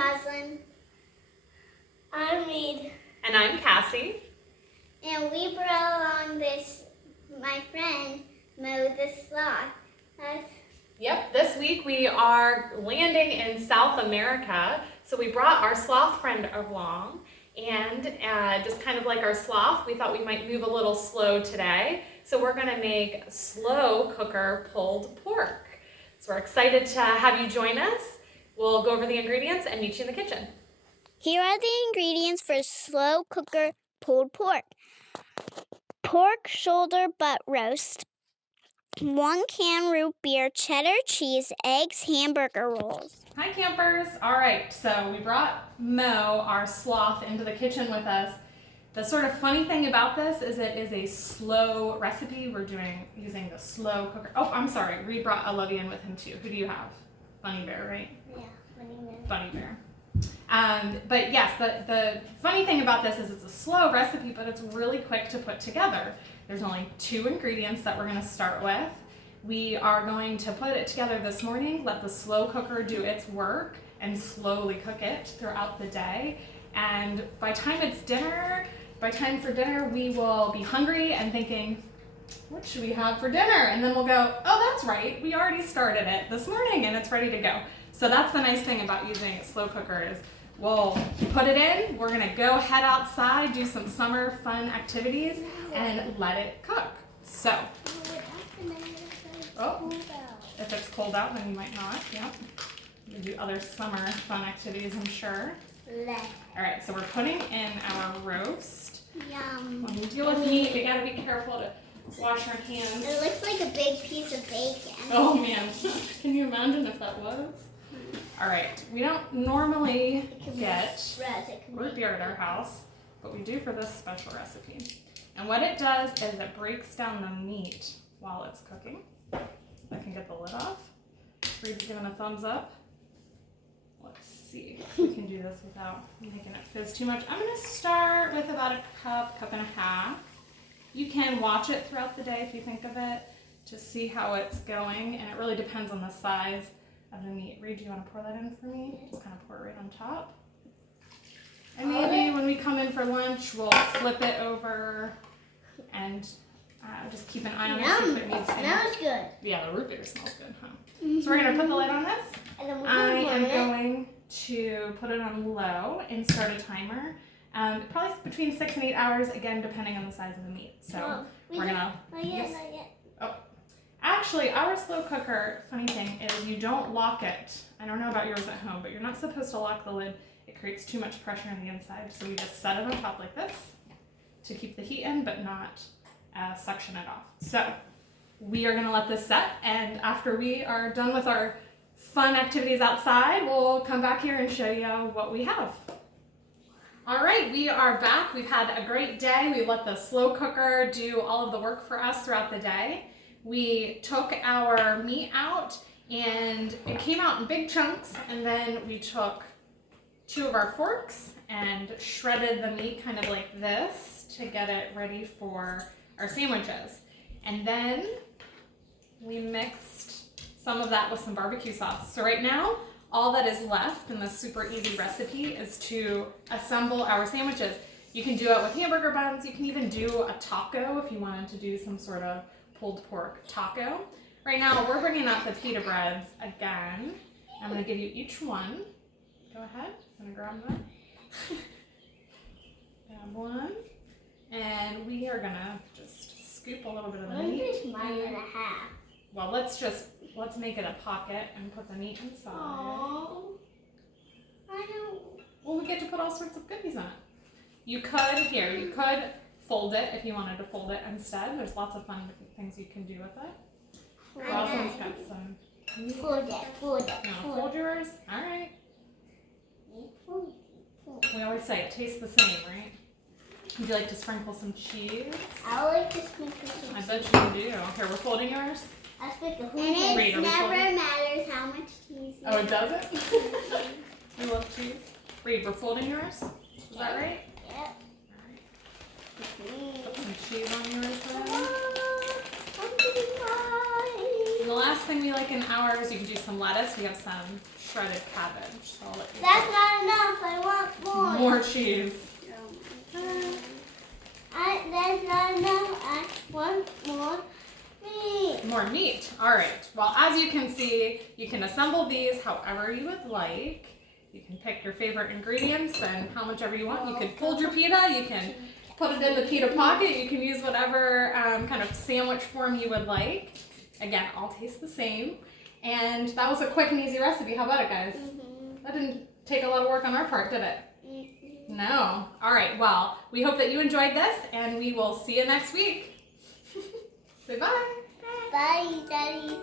Roslyn. I'm Reed. And I'm Cassie. And we brought along this, my friend, Mo the Sloth. Yep, this week we are landing in South America. So we brought our sloth friend along. And just kind of like our sloth, we thought we might move a little slow today. So we're gonna make slow cooker pulled pork. So we're excited to have you join us. We'll go over the ingredients and meet you in the kitchen. Here are the ingredients for slow cooker pulled pork. Pork shoulder butt roast, 1 can root beer, cheddar cheese, eggs, hamburger rolls. Hi campers! All right, so we brought Mo, our sloth, into the kitchen with us. The sort of funny thing about this is it is a slow recipe. We're using the slow cooker. Oh, I'm sorry, Reed brought Olivia in with him too. Who do you have? Bunny Bear, right? Yeah, Bunny Bear. Bunny Bear. But yes, the funny thing about this is it's a slow recipe, but it's really quick to put together. There's only 2 ingredients that we're going to start with. We are going to put it together this morning, let the slow cooker do its work, and slowly cook it throughout the day. And by time for dinner, we will be hungry and thinking, what should we have for dinner? And then we'll go, oh, that's right, we already started it this morning and it's ready to go. So that's the nice thing about using a slow cooker is we'll put it in, we're gonna go head outside, do some summer fun activities, and let it cook. So, if it's cold out, then you might not, yep. You can do other summer fun activities, I'm sure. All right, so we're putting in our roast. Yum. When we deal with meat, we gotta be careful to wash our hands. It looks like a big piece of bacon. Oh man, can you imagine if that was? All right, we don't normally get root beer at our house, but we do for this special recipe. And what it does is it breaks down the meat while it's cooking. I can get the lid off. Reed's giving a thumbs up. Let's see if we can do this without making it fizz too much. I'm gonna start with about a cup and a half. You can watch it throughout the day if you think of it to see how it's going, and it really depends on the size of the meat. Reed, do you want to pour that in for me? Just kind of pour it right on top. And maybe when we come in for lunch, we'll flip it over and just keep an eye on it, see if it needs to. Smells good. Yeah, the root beer smells good, huh? So we're going to put the lid on this. I am going to put it on low and start a timer. Probably between 6 and 8 hours, again, depending on the size of the meat. So we're going to... Oh, actually, our slow cooker, funny thing, is you don't lock it. I don't know about yours at home, but you're not supposed to lock the lid. It creates too much pressure on the inside. So we just set it on top like this to keep the heat in, but not suction it off. So we are going to let this set, and after we are done with our fun activities outside, we'll come back here and show you what we have. All right, we are back. We've had a great day. We let the slow cooker do all of the work for us throughout the day. We took our meat out and it came out in big chunks, and then we took 2 of our forks and shredded the meat kind of like this to get it ready for our sandwiches. And then we mixed some of that with some barbecue sauce. So right now, all that is left in this super easy recipe is to assemble our sandwiches. You can do it with hamburger buns. You can even do a taco if you wanted to do some sort of pulled pork taco. Right now, we're bringing out the pita breads again. I'm gonna give you each one. Go ahead, I'm gonna grab them. Grab one. And we are gonna just scoop a little bit of the meat. Well, let's make it a pocket and put the meat inside. Aww. I don't. Well, we get to put all sorts of goodies on it. You could fold it if you wanted to fold it instead. There's lots of fun different things you can do with it. Rosalind's got some. Fold it. No, fold yours. All right. We always say it tastes the same, right? Would you like to sprinkle some cheese? I like to sprinkle some cheese. I bet you do. Here, we're folding yours. I sprinkle. And it never matters how much cheese. Oh, it doesn't? You love cheese? Reed, we're folding yours. Is that right? Yep. Put some cheese on yours then. And the last thing we like in ours, you can do some lettuce. We have some shredded cabbage. So I'll let you That's not enough. I want more. more cheese. That's not enough. I want more meat. More meat. All right. Well, as you can see, you can assemble these however you would like. You can pick your favorite ingredients and how much ever you want. You can fold your pita. You can put it in the pita pocket. You can use whatever kind of sandwich form you would like. Again, all taste the same. And that was a quick and easy recipe. How about it, guys? That didn't take a lot of work on our part, did it? No. All right. Well, we hope that you enjoyed this, and we will see you next week. Say bye. Bye, Daddy.